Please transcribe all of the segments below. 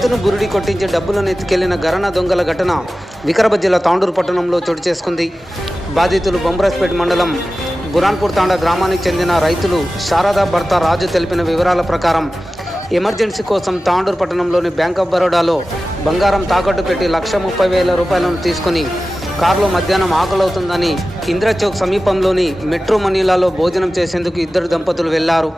రైతును బురిడి కొట్టించి డబ్బులను ఎత్తుకెళ్లిన గరణ దొంగల ఘటన వికారాబాద్ జిల్లా తాండూరు పట్టణంలో చోటు చేసుకుంది. బాధితులు బొంబ్రాస్పేట్ మండలం బురాన్పూర్ తాండా గ్రామానికి చెందిన రైతులు శారదా భర్త రాజు తెలిపిన వివరాల ప్రకారం ఎమర్జెన్సీ కోసం తాండూరు పట్టణంలోని బ్యాంక్ ఆఫ్ బరోడాలో బంగారం తాకట్టు పెట్టి 1,30,000 రూపాయలను తీసుకుని కారులో మధ్యాహ్నం ఆకలవుతుందని ఇంద్రచౌక్ సమీపంలోని మెట్రో మనీలాలో భోజనం చేసేందుకు ఇద్దరు దంపతులు వెళ్లారు.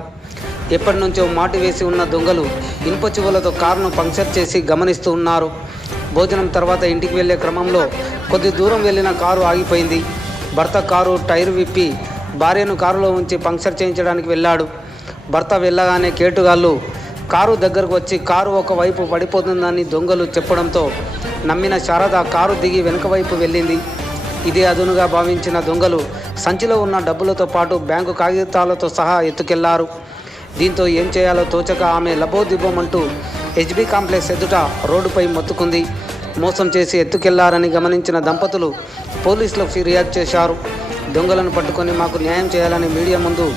ఎప్పటి నుంచో మాటి వేసి ఉన్న దొంగలు ఇనుప చువ్వలతో కారును పంక్చర్ చేసి గమనిస్తూ ఉన్నారు. భోజనం తర్వాత ఇంటికి వెళ్లే క్రమంలో కొద్ది దూరం వెళ్ళిన కారు ఆగిపోయింది. భర్త కారు టైర్ విప్పి భార్యను కారులో ఉంచి పంక్చర్ చేయించడానికి వెళ్ళాడు. భర్త వెళ్ళగానే కేటుగాళ్ళు కారు దగ్గరకు వచ్చి కారు ఒకవైపు పడిపోతుందని దొంగలు చెప్పడంతో నమ్మిన శారద కారు దిగి వెనుక వైపు వెళ్ళింది. ఇదే అదునుగా భావించిన దొంగలు సంచిలో ఉన్న డబ్బులతో పాటు బ్యాంకు కాగితాలతో సహా ఎత్తుకెళ్లారు. దీంతో ఏం చేయాలో తోచక ఆమె లబోదిబోమంటూ హెచ్బీ కాంప్లెక్స్ ఎదుట రోడ్డుపై మొత్తుకుంది. మోసం చేసి ఎత్తుకెళ్లారని గమనించిన దంపతులు పోలీసులకు ఫిర్యాదు చేశారు. దొంగలను పట్టుకొని మాకు న్యాయం చేయాలని మీడియా ముందు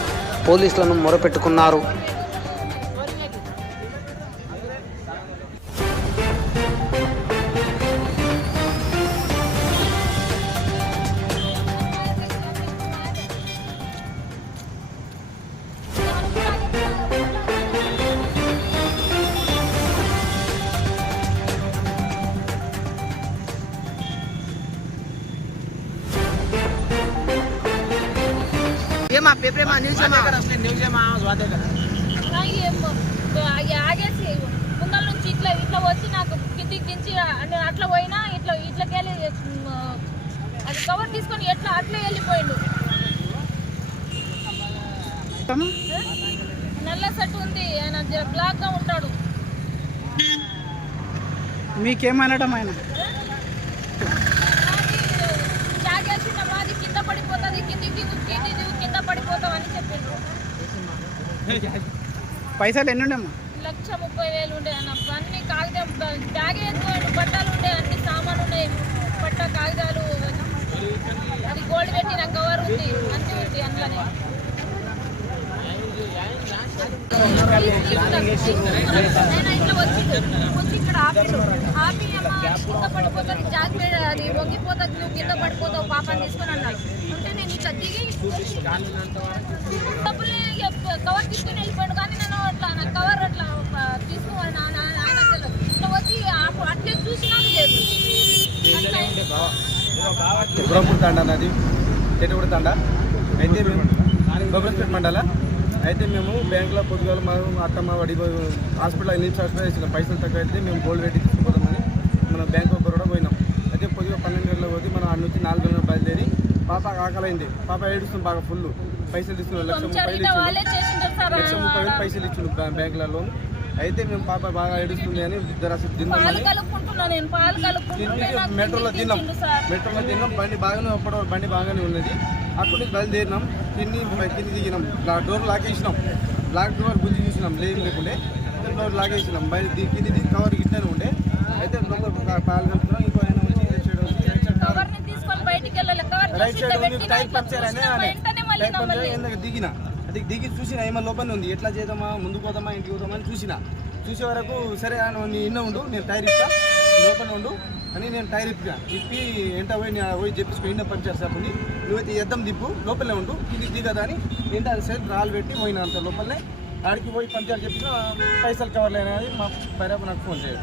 పోలీసులను మొరపెట్టుకున్నారు. ఏమా పేపర్ న్యూస్ ఆగేసి ముందల నుంచి ఇట్లా ఇట్లా వచ్చి నాకు కిందికి దించి నేను అట్లా పోయినా ఇట్లకి వెళ్ళి అది కవర్ తీసుకొని అట్లా వెళ్ళిపోయిండు. నల్ల సెట్ ఉంది, ఆయన బ్లాక్ గా ఉంటాడు. మీకేమనడం ఆయన మాది కింద పడిపోతుంది, కిందికి కింద పడిపోతావు అని చెప్పిండ్రు. పైసలు ఎన్ని ఉండమ్మా? 1,30,000 ఉండే అన్న. అన్ని కాగితం బ్యాగ్ ఎత్తుకోండి, బట్టలు ఉండే, అన్ని సామాన్లు ఉన్నాయి, పట్ట కాగితాలు, అది గోల్డ్ పెట్టిన కవర్ ఉంది, అన్ని ఉంది అందులోనే. ఇట్లా వచ్చి ఇక్కడ ఆపి అమ్మ కింద పడిపోతుంది, జాగ్రత్త, అది వంగిపోతుంది, నువ్వు కింద పడిపోతావు పాపాన్ని తీసుకొని అన్నాడు. అంటే నేను ఇట్లా దిగి డబ్బులు కవర్ తీసుకుని వెళ్ళిపోయాడు. కానీ నేను అట్లా నా కవర్ అట్లా తీసుకోవాలి ఆయన ఇట్లా వచ్చి అట్లే చూసినా లేదు. బురాన్పూర్ తాండా అన్నది చెట్టుగూడ తాండా అయితే మేము బొంబ్రాస్పేట్ మండల అయితే మేము బ్యాంకులో పొద్దుగాల మా అత్తమ్మ వడి హాస్పిటల్ నిమ్స్ హాస్పిటల్ ఇచ్చిన పైసలు తక్కువ అయితే మేము గోల్డ్ పెట్టి తీసుకుపోతామని మనం బ్యాంక్ ఆఫ్ బరోడా పోయినాం. అయితే పొద్దుగా 12 గంటలకు పోతే మనం అన్ని నుంచి 4 గంటలకు బయలుదేరి పాప ఆకలైంది. పాప ఏడుస్తుంది బాగా ఫుల్. పైసలు తీసుకున్నాం 1,30,000 పైసలు ఇచ్చిండు బ్యాంకుల లోన్. అయితే మేము పాప బాగా ఏడుస్తుంది అని జరాసి తిన్నామని మెట్రోలో తిన్నాం. బండి బాగానే అప్పటి బండి బాగానే ఉన్నది. అక్కడి నుంచి బయలుదేరినాం. కింది దిగినాం. డోర్ లాగేసినాం. బ్లాక్ డోర్ గుంజి చూసినాం, లేదు లేకుండే డోర్ లాగేసినాం. కింది దిగి కవర్ గిట్టానే ఉండే. అయితే పాలు కలుపుతున్నాం. ఇంకో ఆయన వచ్చి రైట్ సైడ్ ఉంది, టైర్ పంక్చర్ అని దిగిన. అది దిగి చూసిన ఏమో లోపల ఉంది, ఎట్లా చేద్దామా, ముందుకు పోదామా, ఇంటికి పోదామా అని చూసే వరకు సరే నీ ఇన్న ఉండు, నేను టైర్ ఇస్తా, లోపల ఉండు అని నేను టైర్ ఇప్పి ఎంట పోయి చెప్పించుకో, ఇన్న పంక్చర్ షాప్ ఉంది, నువ్వైతే ఎద్దం దిప్పు, లోపలనే ఉండు, కిందికి దిగదా అని ఏంటి అది సైడ్ రాళ్ళు పెట్టి పోయిన అంత లోపలనే ఆడికి పోయి పంక్చర్ చెప్పించిన పైసలు కవర్లు అనేది మా పర్యాప నాకు ఫోన్ చేయదు.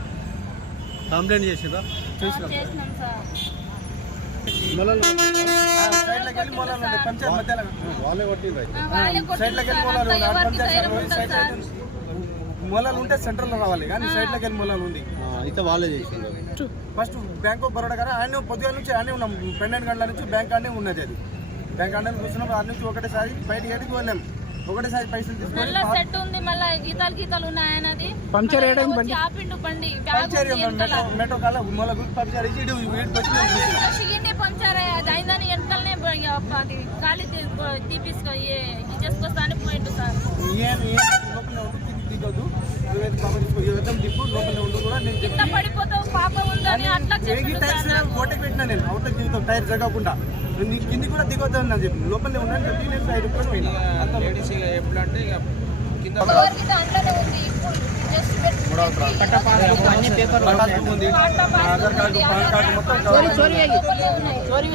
కంప్లైంట్ చేసినా చేసినాం. సైడ్లోకి వెళ్ళి మూలాలు ఉండే పంక్చర్ మధ్యలో సైడ్లోకి వెళ్ళి మూలాలు ఉంటే సెంటర్లో రావాలి, కానీ సైడ్లోకి వెళ్ళి మూలాలు ఉంది. అయితే వాళ్ళే చేసింది. ఫస్ట్ బ్యాంక్ ఆఫ్ బరోడా కానీ ఆయన పొద్దుగాల నుంచి ఆనే ఉన్నాం. 12 గంటల నుంచి బ్యాంక్ ఆనే ఉన్నది. అది బ్యాంక్ ఆనే కూర్చున్నప్పుడు ఆ నుంచి ఒకటేసారి బయటికి ఎడికి వెళ్ళాం. ఒకటేసారి పైసలు తీసుకొని మెట్రో కాల మూల పంచర్ ఇచ్చి పంచర్ అయిందని వెనకాలనే ఖాళీ తీసుకొస్తాను పోయిండు సార్. దిగదు, దిప్పు లోపల ఉండు కూడా నేను పడిపోతావు పాప ఉందని అట్లా ఓటకి పెట్టినా. నేను అవుట్లోకి దిగుతావు టైర్ జరగకుండా, కింది కూడా దిగొద్దని చెప్పి లోపలనే ఉన్నాను చెప్పి నేను టైర్ పోయినా. ఎప్పుడు అంటే కవర్ కింద అందులోనే ఉంది. ఇప్పుడు జస్ట్ పెట్టి పట్ట పాస్బుక్ అన్ని పేపర్లు పాస్బుక్ ఉంది, ఆధార్ కార్డు, పాన్ కార్డు మొత్తం చోరీ